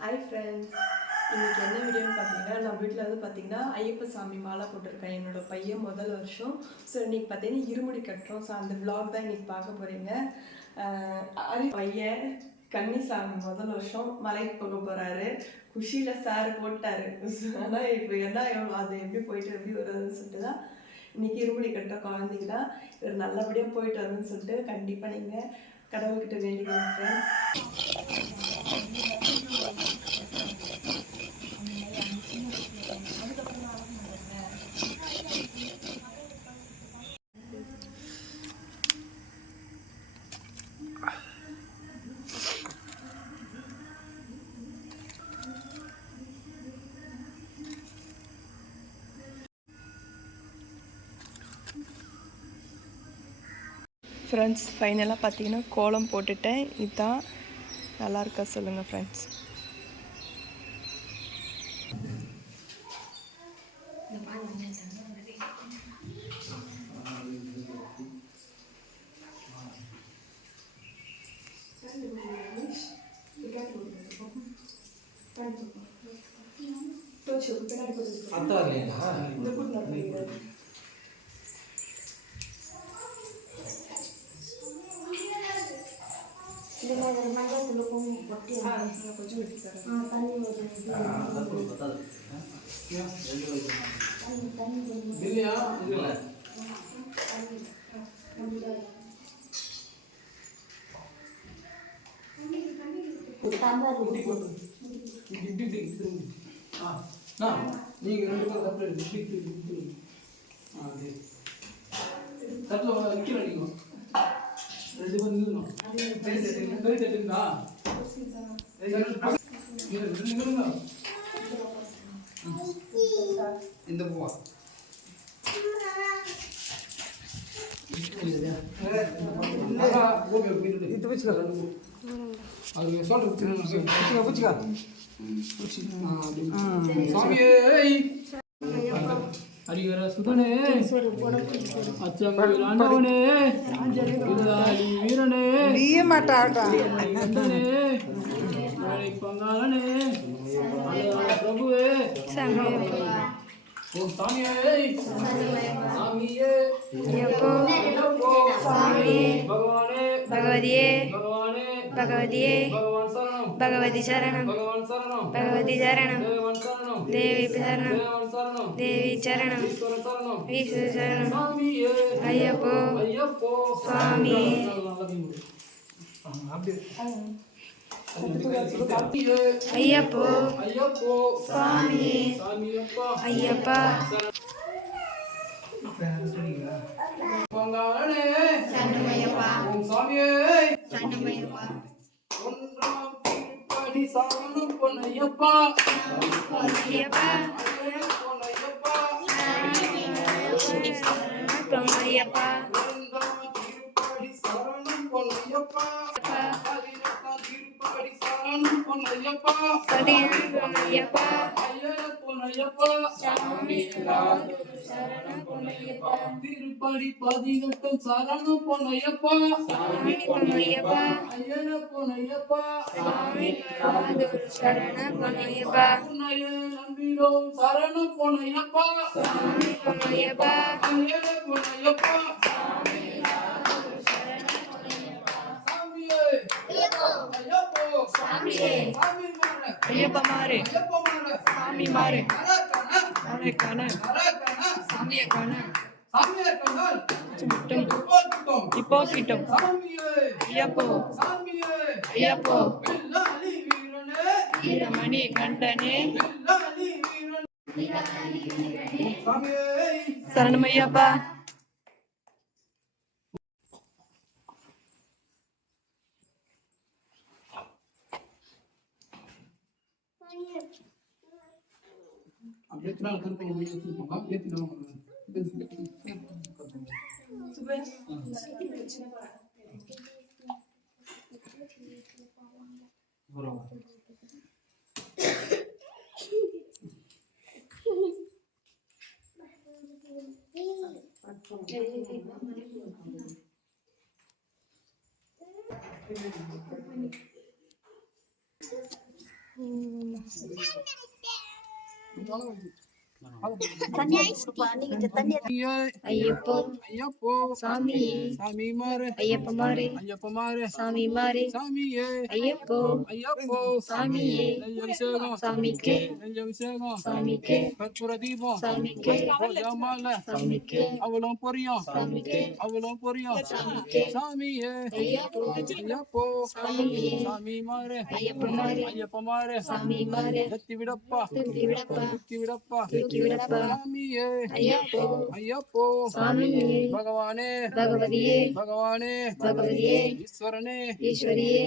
Hi friends, இன்றைக்கி என்ன வீடியோன்னு பார்த்தீங்கன்னா, நான் வீட்டில் வந்து பார்த்தீங்கன்னா ஐயப்ப சாமி மாலை போட்டிருக்கேன். என்னோட பையன் முதல் வருஷம். ஸோ இன்றைக்கி பார்த்தீங்கன்னா இருமுடி கட்டுறோம். ஸோ அந்த விளாக் தான் இன்றைக்கி பார்க்க போகிறீங்க. பையன் கன்னிசாமி முதல் வருஷம் மலைக்கு போக போகிறாரு. குஷியில் சார் போட்டார். ஆனால் இப்போ என்ன அது எப்படி போயிட்டு எப்படி வருதுன்னு சொல்லிட்டு தான் இன்றைக்கி இருமுடி கட்டுற குழந்தைங்க தான் இவர் நல்லபடியாக போயிட்டு வருதுன்னு சொல்லிட்டு கண்டிப்பாக நீங்கள் கடவுள்கிட்ட வேண்டிக்கோங்க ஃப்ரெண்ட்ஸ். ஃப்ரெண்ட்ஸ், ஃபைனலாக பார்த்தீங்கன்னா கோலம் போட்டுட்டேன். இதுதான் நல்லா இருக்கா சொல்லுங்கள் ஃப்ரெண்ட்ஸ். இந்த பூவா இது வச்சுக்கா அது சொல்ற சாமியே அடிவர சுதனே அச்சங்கள் ஆண்டவனே வீரனே பங்காளனே பிரபுவே ஓம் சாமியே சாமியே பகவானே பகவதியே பகவானே பகவதியே பகவான் சரணம் பகவதி சரணம் பகவான் சரணம் பகவதி சரணம் தேவன் சரணம் தேவி சரணம் தேவன் சரணம் தேவி சரணம் ஈஸ்வர சரணம் ஈஸ்வர சரணம் சாமியே ஐயப்போ ஐயப்போ சுவாமி ஐயப்போ ஐயப்போ சுவாமி சாமியப்பா ஐயப்பா பங்காளனே சரணமையப்பா ஓம் சாமியே சரணமையப்பா ஒன்றாம் திருப்படி சாமனும் பொன்னையப்பா ஐயப்பா பொன்னையப்பா ஐயப்பா இரண்டாம் திருப்படி சரணம் பொன்னையப்பா பதினெட்டாம் திருப்படி சரணம் பொன்னையப்பா ஐயப்பா ஐயர பொன்னையப்பா சாமி சரணம் பொன்னையப்பா திருப்படி 18 சரணம் பொன்னையப்பா சாமி பொன்னையப்பா ஐயர பொன்னையப்பா சாமி சரணம் பொன்னையப்பா உன்னைய நம்பினோம் சரணம் பொன்னையப்பா சாமி பொன்னையப்பா ஐயர பொன்னையப்பா சாமியே ஐயப்போ சாமியே சாமி மாற ஐயப்ப மாறு, ஐயப்ப மாற சாமி மாறு, அரக்கன அவனை காண, அரக்கன சாமியை காண, சாமியே கண்டால் முட்டும் போட்டுட்டோம் இப்போ கிட்டும். சாமியே ஐயப்போ சாமியே ஐயப்போ பில்லாலி வீரனே வீரமணி கண்டனே பில்லாலி வீரனே சாமியே சரணம் ஐயப்பா. அப்படியே நாள் கருப்பு வச்சிருப்பாங்க ஏத்திடுவாங்க ஐயப்போ ஐயப்போ சாமியே சாமிமாரே ஐயப்பமாரே ஐயப்பமாரே சாமிமாரே சாமியே ஐயப்போ ஐயப்போ சாமியே நெஞ்சபிஷேகம் சாமிக்கே நெஞ்சபிஷேகம் சாமிக்கே கற்பூர தீபம் சாமிக்கே ரோஜாமாலை சாமிக்கே அவளும் பொரியும் சாமிக்கே அவளும் பொரியும் சாமிக்கே சாமியே ஐயப்போ ஐயப்போ சாமியே சாமிமாரே ஐயப்பமாரே ஐயப்பமாரே சாமிமாரே எத்தி விடப்பா தூக்கி விடப்பா எத்தி விடப்பா தூக்கி விடப்பா சாமியே ஐயப்போ ஐயப்போ சாமியே பகவானே பகவதியே பகவானே பகவதியே ஈஸ்வரனே ஈஸ்வரியே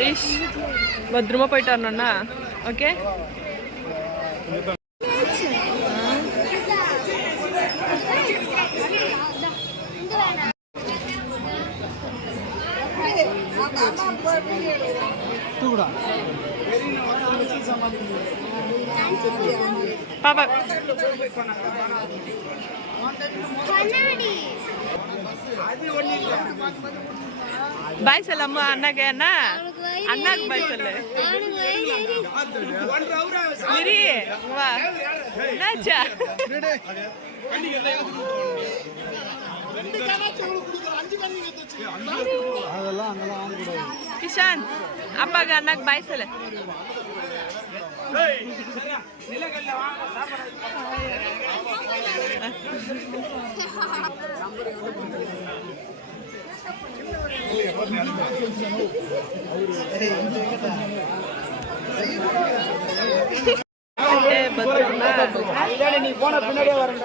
ஹரிஷ் பத்திரமா போயிட்டு வரணும்னா ஓகே. பாப்பா பாய் சொல்லம்மா அண்ணாக்கு அண்ணா அண்ணாக்கு பாய் சொல்லு. மிரி வா என்னாச்சா கிஷான் அப்பாக்கு அண்ணாக்கு பாய் சொல்லு. நீ போன பின்னாடியே வரேன்.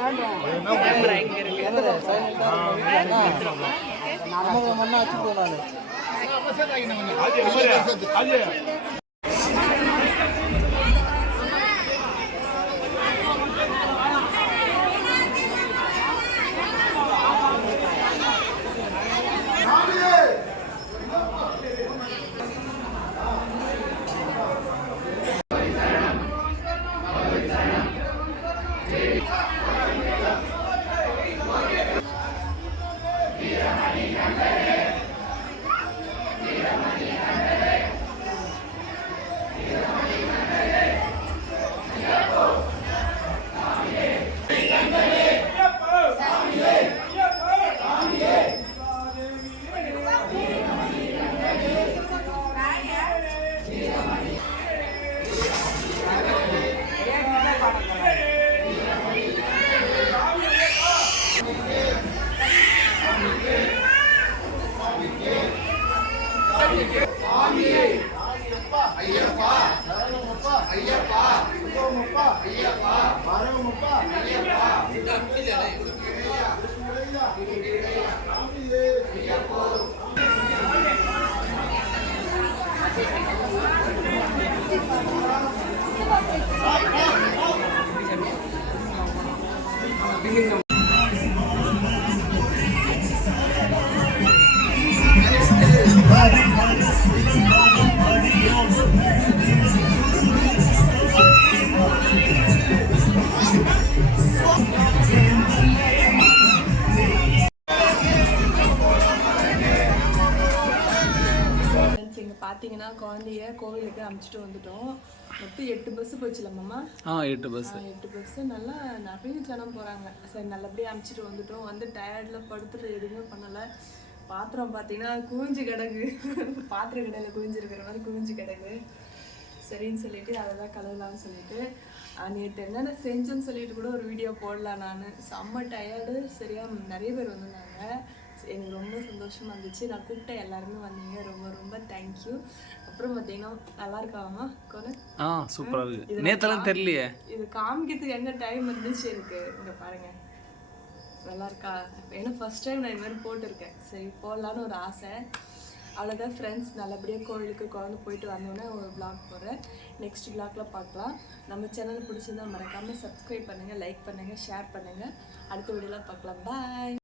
பார்த்தீங்கன்னா குழந்தைய கோவிலுக்கு அனுப்பிச்சிட்டு வந்துட்டோம். மொத்தம் 8 பஸ் போச்சுல மாமா. 8 பஸ் நல்லா நிறைய ஜனம் போகிறாங்க. சரி நல்லபடியாக அனுப்பிச்சிட்டு வந்துட்டோம். வந்து டயர்டில் படுத்துட்டு எதுவுமே பண்ணலை. பாத்திரம் பார்த்தீங்கன்னா குவிஞ்சு கிடக்கு. பாத்திர கடையில் குவிஞ்சிருக்கிற மாதிரி குவிஞ்சு கிடக்கு. சரின்னு சொல்லிட்டு அதை தான் கழுவலாம்னு சொல்லிட்டு நேற்று என்னென்ன செஞ்சேன்னு சொல்லிட்டு கூட ஒரு வீடியோ போடலாம். நான் செம்ம டயர்டு. சரியாக நிறைய பேர் வந்திருந்தாங்க. எனக்கு ரொம்ப சந்தோஷமாக இருந்துச்சு. நான் கூப்பிட்ட எல்லாருமே வந்தீங்க. ரொம்ப ரொம்ப தேங்க்யூ. அப்புறம் பார்த்தீங்கன்னா நல்லா இருக்காமா கொலை? சூப்பராக இருக்குது. நேற்றெல்லாம் தெரியலையே. இது காமிக்கிறதுக்கு எங்கே டைம் இருந்துச்சு எனக்கு. இங்கே பாருங்க நல்லா இருக்கா? ஏன்னா ஃபர்ஸ்ட் டைம் நான் இது மாதிரி போட்டிருக்கேன். சரி போடலான்னு ஒரு ஆசை. அவ்வளோதான் ஃப்ரெண்ட்ஸ். நல்லபடியாக கோவிலுக்கு குழந்தை போயிட்டு வந்தோடனே ஒரு விளாக் போடுறேன். நெக்ஸ்ட் விளாக்ல பார்க்கலாம். நம்ம சேனல் பிடிச்சிருந்தா மறக்காமல் சப்ஸ்கிரைப் பண்ணுங்கள், லைக் பண்ணுங்கள், ஷேர் பண்ணுங்கள். அடுத்த வீடியோவில் பார்க்கலாம். பாய்.